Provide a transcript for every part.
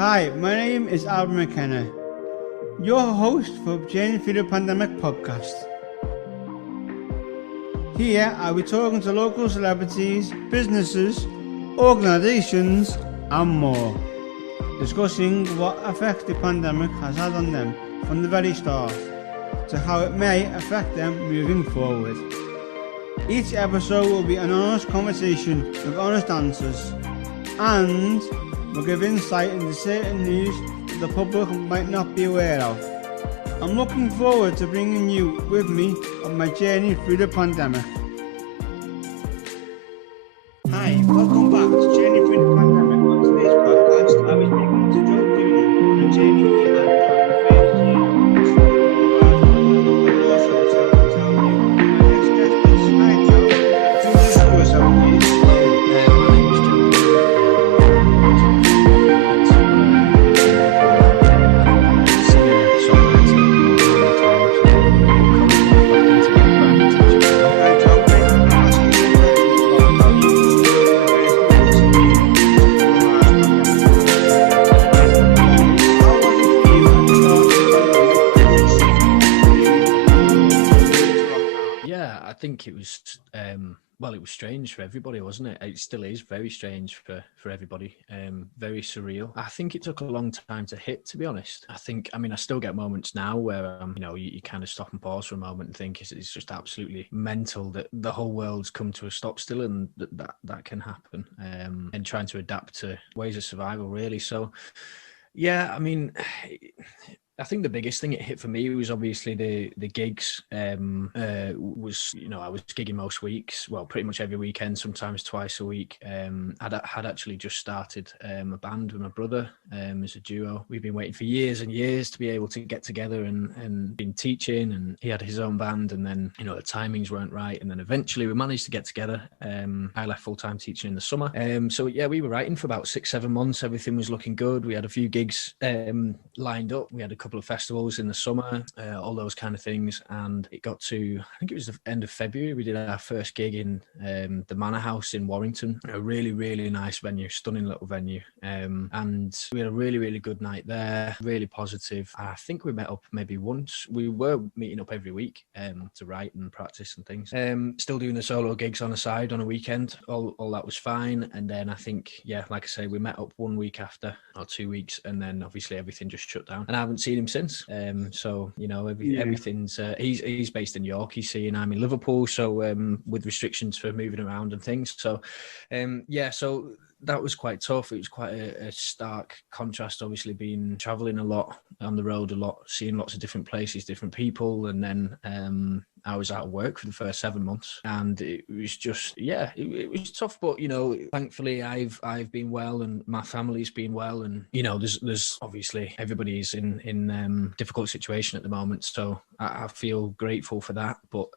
Hi, my name is Albert McKenna, your host for Journey Through the Pandemic podcast. Here I'll be talking to local celebrities, businesses, organisations and more, discussing what effect the pandemic has had on them from the very start to how it may affect them moving forward. Each episode will be an honest conversation with honest answers, and we'll give insight into certain news that the public might not be aware of. I'm looking forward to bringing you with me on my journey through the pandemic. Hi, welcome back to Journey Through the Pandemic. On today's podcast, I was speaking to Joe Doonan on a journey he had during the first year of the coronavirus. I'll also tell you who my next guest is. Hi Joe, do you know us how it is? My name is Joe Hi Joe, I'm asking you about how you feel the first months of being how was it for you at the start of the pandemic? Yeah, I think it was, it was strange for everybody, wasn't it? It still is very strange for everybody, very surreal. I think it took a long time to hit, to be honest. I still get moments now where, you kind of stop and pause for a moment and think it's just absolutely mental that the whole world's come to a stop still and that can happen, and trying to adapt to ways of survival, really. So, yeah, I think the biggest thing it hit for me was obviously the gigs. I was gigging most weeks, well, pretty much every weekend, sometimes twice a week. Had actually just started a band with my brother as a duo. We've been waiting for years and years to be able to get together and been teaching, and he had his own band, and then, the timings weren't right. And then eventually we managed to get together. I left full-time teaching in the summer. So yeah, we were writing for about 6-7 months. Everything was looking good. We had a few gigs lined up. We had a couple of festivals in the summer, all those kind of things, and it got to, I think it was the end of February, we did our first gig in the Manor House in Warrington, a really, really nice venue, stunning little venue, and we had a really, really good night there, really positive. I think we met up maybe once. We were meeting up every week to write and practice and things, still doing the solo gigs on the side on a weekend. All that was fine. And then I think, yeah, like I say, we met up 1 week after, or 2 weeks, and then obviously everything just shut down, and I haven't seen him since. So everything's he's based in York, he's seeing, I'm in Liverpool, so with restrictions for moving around and things, so so that was quite tough. It was quite a stark contrast, obviously, being traveling a lot, on the road a lot, seeing lots of different places, different people, and then I was out of work for the first 7 months, and it was just, it was tough. But thankfully, I've been well, and my family's been well, and there's obviously everybody's in difficult situation at the moment, so I feel grateful for that. But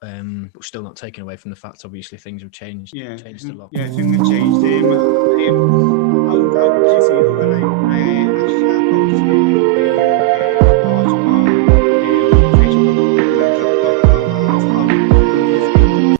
still not taken away from the fact, obviously, things have changed a lot. Yeah, things have changed. How did you feel when I asked you that about you being part of our Facebook group? How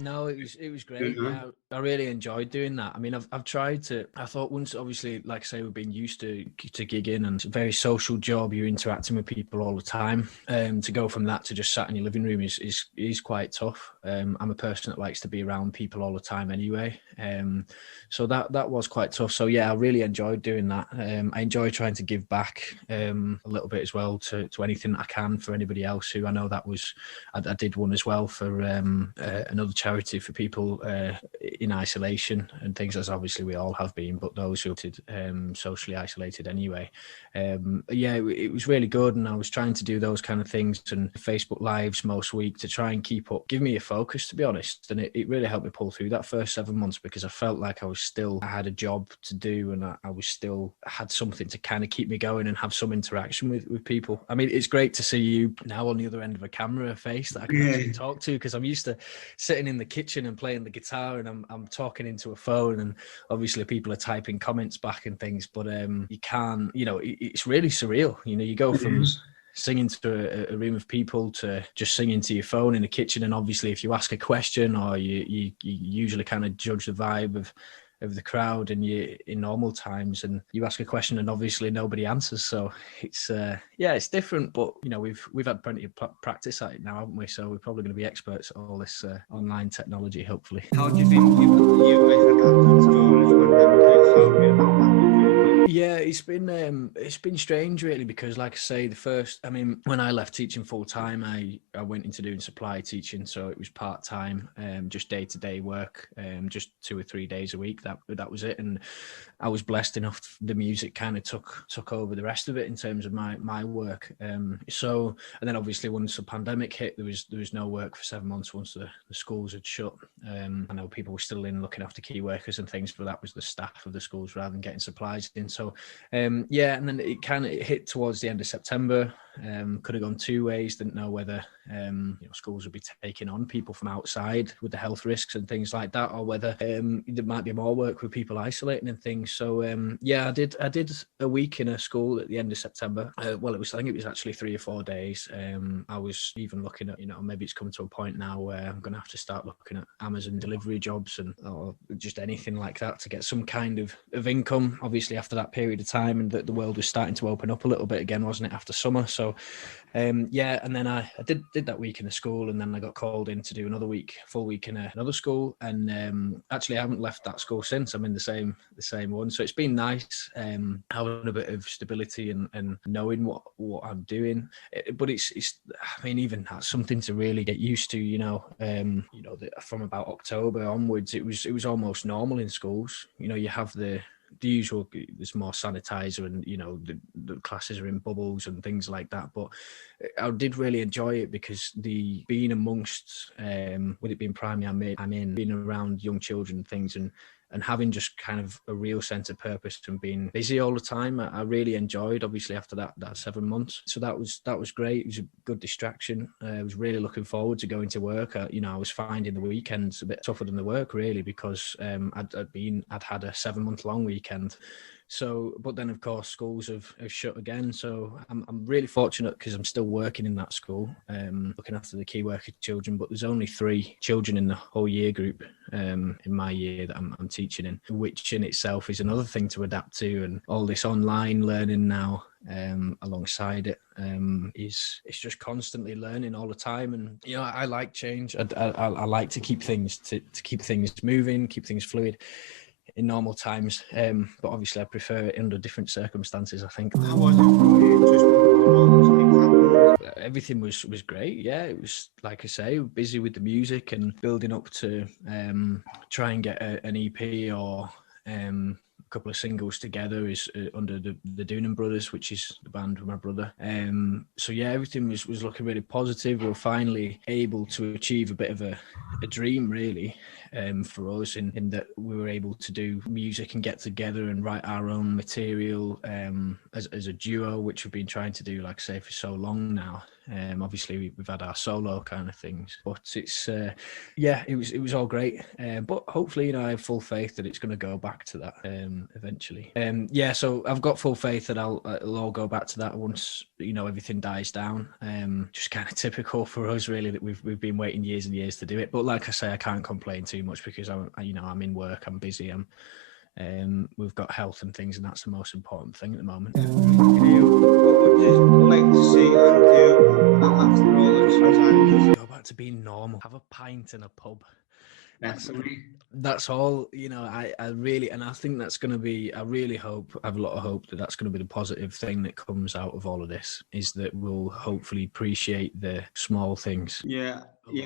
No, it was great. Yeah, I really enjoyed doing that. I've tried to. I thought once, obviously, like I say, we've been used to gigging, and it's a very social job. You're interacting with people all the time. To go from that to just sat in your living room is quite tough. I'm a person that likes to be around people all the time anyway. So that was quite tough. So yeah, I really enjoyed doing that. I enjoy trying to give back a little bit as well to anything I can for anybody else who I know that was. I did one as well for another charity for people in isolation and things, as obviously we all have been, but those who are socially isolated anyway. It was really good, and I was trying to do those kind of things and Facebook Lives most week to try and keep up, give me a focus, to be honest, and it really helped me pull through that first 7 months, because I felt like I had a job to do, and I had something to kind of keep me going and have some interaction with people. It's great to see you now on the other end of a camera face that I can actually talk to, because I'm used to sitting in the kitchen and playing the guitar, and I'm talking into a phone, and obviously people are typing comments back and things, but you can't, it's really surreal. You go from singing to a room of people to just singing to your phone in the kitchen, and obviously if you ask a question, or you usually kind of judge the vibe of of the crowd, and you in normal times, and you ask a question and obviously nobody answers. So it's it's different, but we've had plenty of practice at it now, haven't we? So we're probably going to be experts at all this online technology, hopefully. How do you think you adapted during this pandemic? How have you adapted? Yeah, it's been strange really, because like I say, when I left teaching full time, I went into doing supply teaching, so it was part time, just day to day work, just 2 or 3 days a week. That was it, and I was blessed enough. The music kind of took over the rest of it in terms of my work. And then obviously once the pandemic hit, there was no work for 7 months once the schools had shut. I know people were still in looking after key workers and things, but that was the staff of the schools rather than getting supplies in. So and then it hit towards the end of September. Could have gone two ways. Didn't know whether schools would be taking on people from outside with the health risks and things like that, or whether there might be more work with people isolating and things. So I did a week in a school at the end of September. I think it was actually 3 or 4 days. I was even looking at maybe it's come to a point now where I'm going to have to start looking at Amazon delivery jobs or just anything like that to get some kind of income. Obviously after that period of time, and the world was starting to open up a little bit again, wasn't it, after summer? So and then I did that week in a school, and then I got called in to do another full week in another school, and actually I haven't left that school since. I'm in the same one, so it's been nice having a bit of stability and knowing what I'm doing. But it's even that's something to really get used to. From about October onwards, it was almost normal in schools. You have the usual, there's more sanitizer, and the classes are in bubbles and things like that, but I did really enjoy it because the being amongst with it being primary I'm in, being around young children and things, and having just kind of a real sense of purpose and being busy all the time, I really enjoyed, obviously after that 7 months. So that was great. It was a good distraction. I was really looking forward to going to work. I was finding the weekends a bit tougher than the work really, because I'd had a 7-month long weekend. So, but then of course schools have shut again. So I'm really fortunate because I'm still working in that school, looking after the key worker children. But there's only 3 children in the whole year group in my year that I'm teaching in, which in itself is another thing to adapt to. And all this online learning now alongside it it's just constantly learning all the time. And I like change. I like to keep things moving, keep things fluid in normal times, but obviously I prefer it under different circumstances, I think. How was it for you? Everything was great. Yeah, it was, like I say, busy with the music and building up to try and get an EP or a couple of singles together is under the Doonan brothers, which is the band with my brother. So yeah, everything was looking really positive. We were finally able to achieve a bit of a dream really, for us in that we were able to do music and get together and write our own material as a duo, which we've been trying to do, like I say, for so long now. Obviously we've had our solo kind of things, but it's it was all great, but hopefully I have full faith that it's going to go back to that eventually. So I've got full faith that it'll all go back to that once everything dies down. Just kind of typical for us really, that we've been waiting years and years to do it, but like I say, I can't complain too much because I'm in work, I'm busy, we've got health and things, and that's the most important thing at the moment. What would you like to see and do after all this? Go back to being normal, have a pint in a pub. Definitely. That's all. I really, and I think that's going to be, I really hope, I have a lot of hope that that's going to be the positive thing that comes out of all of this, is that we'll hopefully appreciate the small things. Yeah,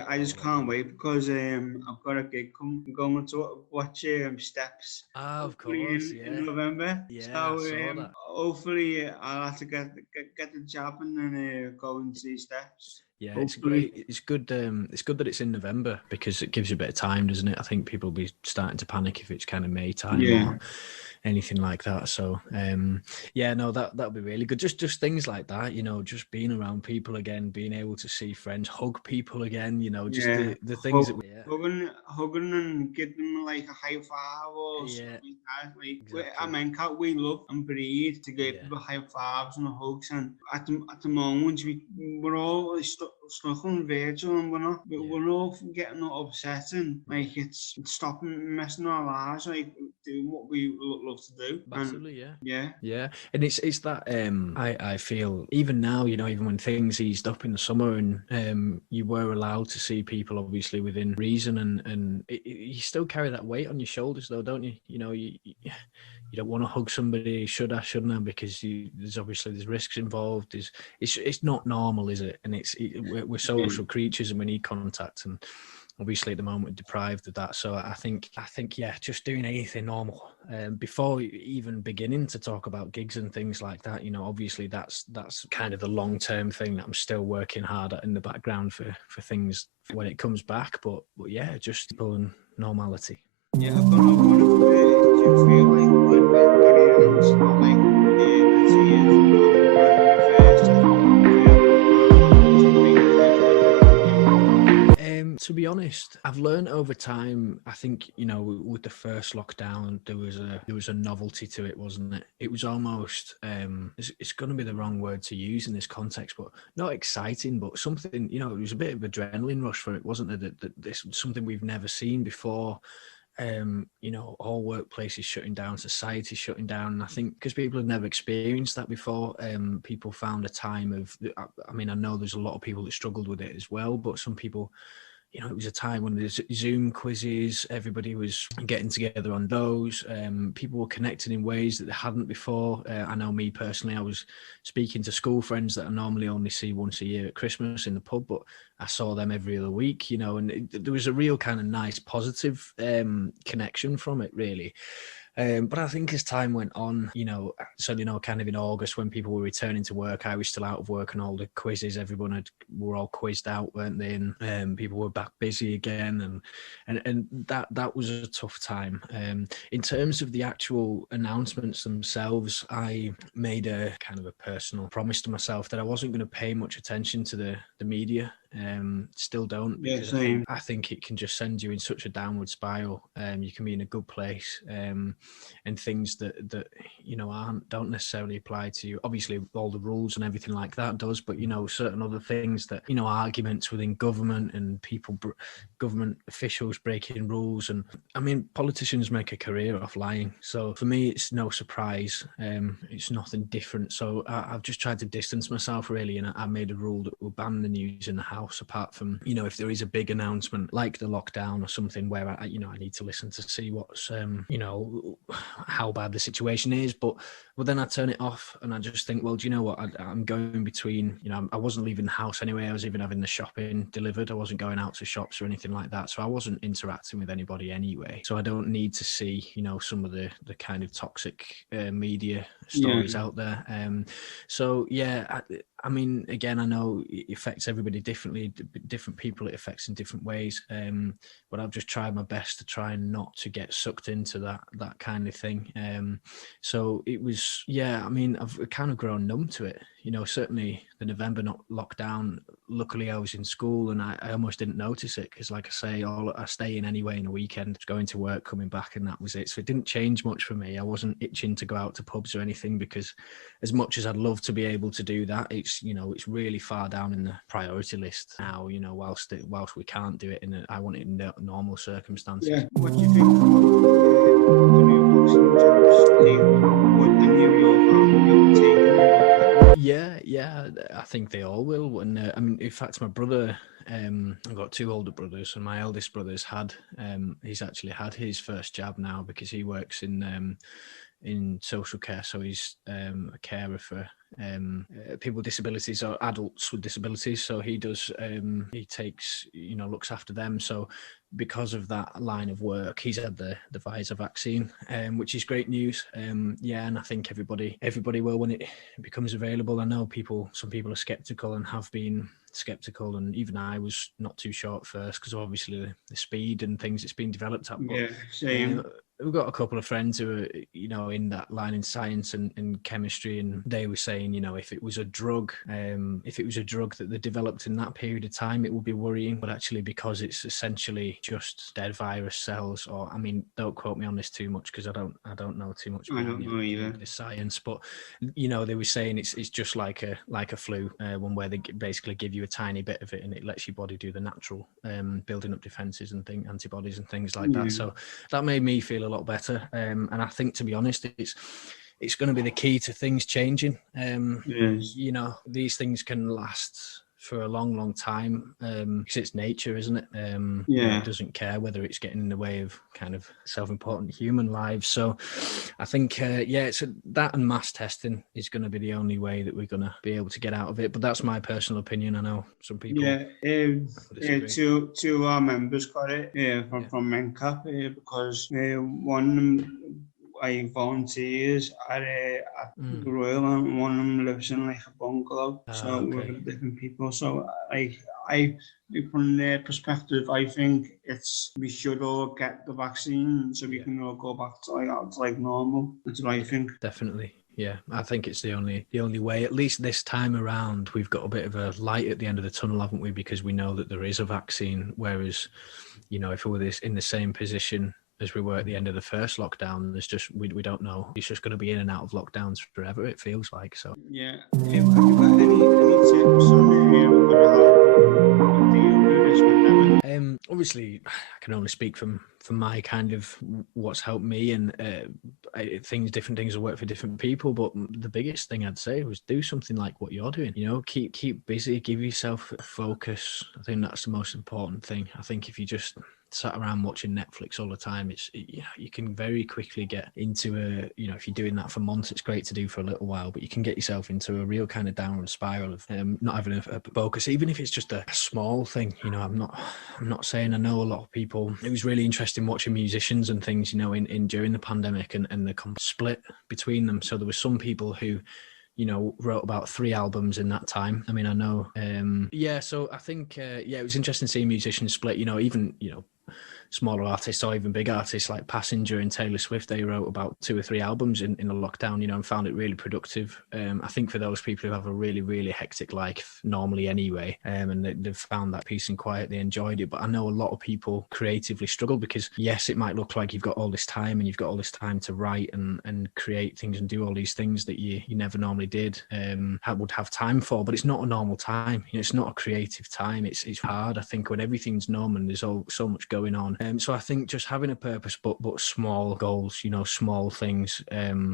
I just can't wait because I've got a gig going to watch Steps. Of course, in November. Yeah, So I saw that. hopefully I'll have to get the job and then go and see Steps. Yeah, hopefully. It's great. It's good. It's good that it's in November because it gives you a bit of time, doesn't it? I think people will be starting to panic if it's kind of May time or anything like that. So, that'll be really good. Just things like that, just being around people again, being able to see friends, hug people again, the things hugging and give them like a high five or something like that. Exactly. We love and breathe to give people high fives and hugs. And at the moment we're all stuck stuck on virtual, and we're all getting upset, and like it's stopping messing our lives, like doing what we love to do. Absolutely, yeah. And it's that I feel even now, even when things eased up in the summer and you were allowed to see people obviously within reason, and you still carry that weight on your shoulders though, don't you? You don't want to hug somebody, should I, shouldn't I? Because there's risks involved. It's not normal, is it? And we're social creatures and we need contact, and obviously at the moment we're deprived of that. So I think yeah, just doing anything normal before even beginning to talk about gigs and things like that. Obviously that's kind of the long term thing that I'm still working hard at in the background for things when it comes back. But yeah, just pulling normality. Yeah, I've got another one. Do you feel like when you announced about like the tears and the first to be honest, I've learned over time. I think with the first lockdown, there was a novelty to it, wasn't it? It was almost it's going to be the wrong word to use in this context, but not exciting, but something. It was a bit of adrenaline rush for it, wasn't it? That this was something we've never seen before. All workplaces shutting down, society shutting down. And I think because people had never experienced that before, people found a time of. I mean, I know there's a lot of people that struggled with it as well, but some people. It was a time when there's Zoom quizzes, everybody was getting together on those. People were connecting in ways that they hadn't before. I know me personally, I was speaking to school friends that I normally only see once a year at Christmas in the pub, but I saw them every other week, and there was a real kind of nice, positive connection from it, really. But I think as time went on, certainly kind of in August when people were returning to work, I was still out of work and all the quizzes, everyone were all quizzed out, weren't they? And people were back busy again. And that was a tough time. In terms of the actual announcements themselves, I made a kind of a personal promise to myself that I wasn't going to pay much attention to the media. Still don't, because I think it can just send you in such a downward spiral. You can be in a good place, and things that don't necessarily apply to you. Obviously, all the rules and everything like that does, but certain other things that arguments within government and government officials breaking rules, and I mean, politicians make a career off lying. So for me, it's no surprise. It's nothing different. So I've just tried to distance myself, really, and I made a rule that will ban the news in the house, apart from if there is a big announcement like the lockdown or something where I need to listen to see what's how bad the situation is, but then I turn it off and I just think, well, do you know what? I'm going between, I wasn't leaving the house anyway. I was even having the shopping delivered. I wasn't going out to shops or anything like that. So I wasn't interacting with anybody anyway. So I don't need to see, some of the kind of toxic media stories out there. So yeah, I mean, again, I know it affects everybody differently, different people it affects in different ways. But I've just tried my best to try not to get sucked into that kind of thing. So it was, I mean, I've kind of grown numb to it. Certainly the November lockdown, luckily I was in school and I almost didn't notice it because, like I say, I stay in anyway in a weekend, going to work, coming back, and that was it. So it didn't change much for me. I wasn't itching to go out to pubs or anything, because as much as I'd love to be able to do that, it's really far down in the priority list now, whilst we can't do it I want it in normal circumstances. Yeah. What do you think about the new vaccines? Obviously, would any of your family be taking them? Yeah, I think they all will. And I mean, in fact, my brother, I've got two older brothers, and my eldest brother's he's actually had his first jab now, because he works in social care, so he's a carer for people with disabilities or adults with disabilities. So he does, he takes, looks after them. So because of that line of work, he's had the Pfizer vaccine, which is great news. And I think everybody will when it becomes available. I know some people are skeptical and have been skeptical, and even I was not too sure at first because obviously the speed and things it's been developed at. But, same. we've got a couple of friends who are, in that line in science and chemistry, and they were saying, if it was a drug that they developed in that period of time, it would be worrying. But actually, because it's essentially just dead virus cells, or I mean, don't quote me on this too much because I don't know too much I don't know either. the science. But they were saying it's just like a flu, one where they basically give you a tiny bit of it, and it lets your body do the natural building up defenses and antibodies and things like that. So that made me feel a lot better. And I think, to be honest, it's going to be the key to things changing. These things can last for a long, long time because it's nature, isn't it? It doesn't care whether it's getting in the way of kind of self-important human lives. So I think, that and mass testing is going to be the only way that we're going to be able to get out of it. But that's my personal opinion. I know some people. Two of our members got it from MenCap because one volunteers at the Royal, and one of them lives in like a bungalow. With different people. So I from their perspective, I think we should all get the vaccine so we can all go back to like normal. That's what I think. Definitely. Yeah, I think it's the only way. At least this time around, we've got a bit of a light at the end of the tunnel, haven't we? Because we know that there is a vaccine. Whereas, if we were in the same position as we were at the end of the first lockdown, there's just we don't know. It's just going to be in and out of lockdowns forever, it feels like. So yeah. Have you got any tips on how do you do this pandemic? Obviously, I can only speak from my kind of what's helped me, and different things will work for different people. But the biggest thing I'd say was do something like what you're doing. Keep busy, give yourself a focus. I think that's the most important thing. I think if you just sat around watching Netflix all the time, you can very quickly get into if you're doing that for months, it's great to do for a little while, but you can get yourself into a real kind of downward spiral of not having a focus, even if it's just a small thing. I'm not saying, I know a lot of people, it was really interesting watching musicians and things, in during the pandemic and the split between them. So there were some people who wrote about 3 albums in that time. I mean, I know. So I think, it was interesting to see musicians split, even, smaller artists or even big artists like Passenger and Taylor Swift, they wrote about 2 or 3 albums in the lockdown, and found it really productive. I think for those people who have a really, really hectic life normally anyway, and they've found that peace and quiet, they enjoyed it. But I know a lot of people creatively struggle because, yes, it might look like you've got all this time and you've got all this time to write and create things and do all these things that you never normally did, would have time for, but it's not a normal time. It's not a creative time. It's hard, I think, when everything's normal and there's so much going on. So I think just having a purpose, but small goals, small things,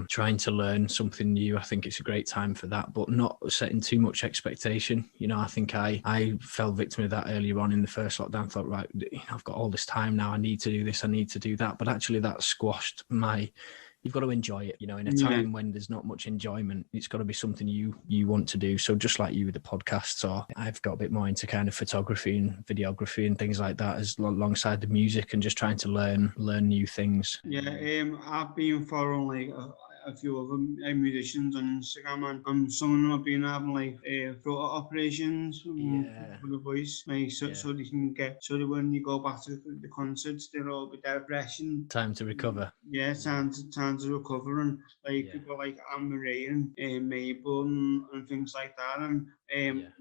trying to learn something new. I think it's a great time for that, but not setting too much expectation. I think I fell victim of that earlier on in the first lockdown. I thought, right, I've got all this time now. I need to do this. I need to do that. But actually that squashed you've got to enjoy it, in a time when there's not much enjoyment. It's got to be something you want to do. So just like you with the podcasts, or I've got a bit more into kind of photography and videography and things like that, as alongside the music, and just trying to learn new things. I've been following like a few other musicians on Instagram, and some of them have been having like throat operations for the voice, like so they can so that when you go back to the concerts, they'll all be there fresh and time to recover. Time to recover, and like people like Anne-Marie and Mabel and things like that, and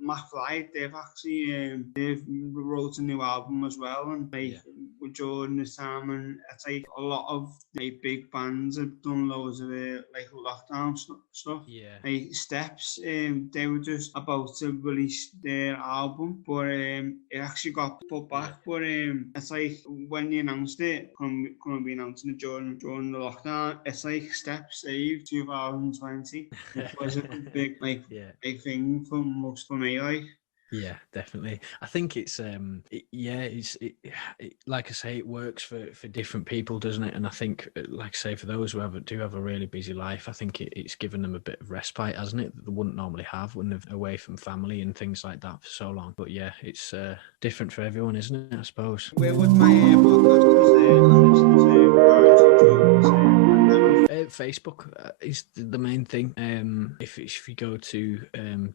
McFly, they've actually they've wrote a new album as well, and like with Jordan this time, and it's like a lot of like big bands have done loads of like lockdown stuff. Like Steps, they were just about to release their album, but it actually got put back. But it's like when they announced it, gonna be announcing it during the lockdown. It's like Steps saved 2020. It was a big big thing for me, like. Yeah, definitely. I think it's like I say, it works for different people, doesn't it? And I think, like I say, for those who do have a really busy life, I think it's given them a bit of respite, hasn't it, that they wouldn't normally have when they're away from family and things like that for so long. But yeah, it's different for everyone, isn't it, I suppose? Where would my Facebook is the main thing. If you go to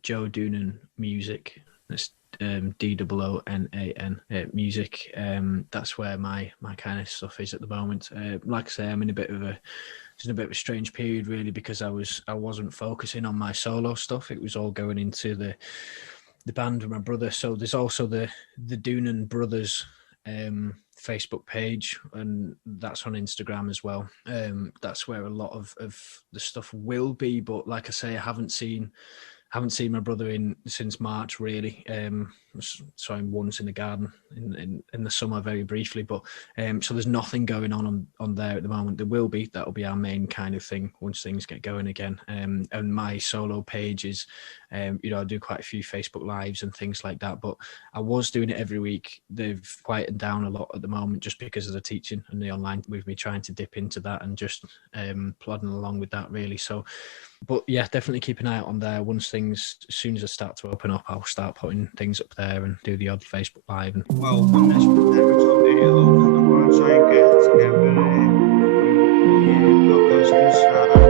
Joe Doonan music, that's Doonan music. That's where my kind of stuff is at the moment. Like I say, I'm in a bit of a strange period really, because I wasn't focusing on my solo stuff. It was all going into the band with my brother. So there's also the Doonan brothers Facebook page, and that's on Instagram as well. That's where a lot of the stuff will be, but like I say, I haven't seen my brother since March really. Saw him once in the garden in the summer very briefly, but so there's nothing going on there at the moment. There will be. That'll be our main kind of thing once things get going again. And my solo page is, I do quite a few Facebook lives and things like that, but I was doing it every week. They've quietened down a lot at the moment just because of the teaching and the online, with me trying to dip into that and just plodding along with that really. So, but yeah, definitely keep an eye out on there. As soon as I start to open up, I'll start putting things up there and do the odd Facebook Live. Well, when this pandemic's updated, I'm going to try and get together podcasters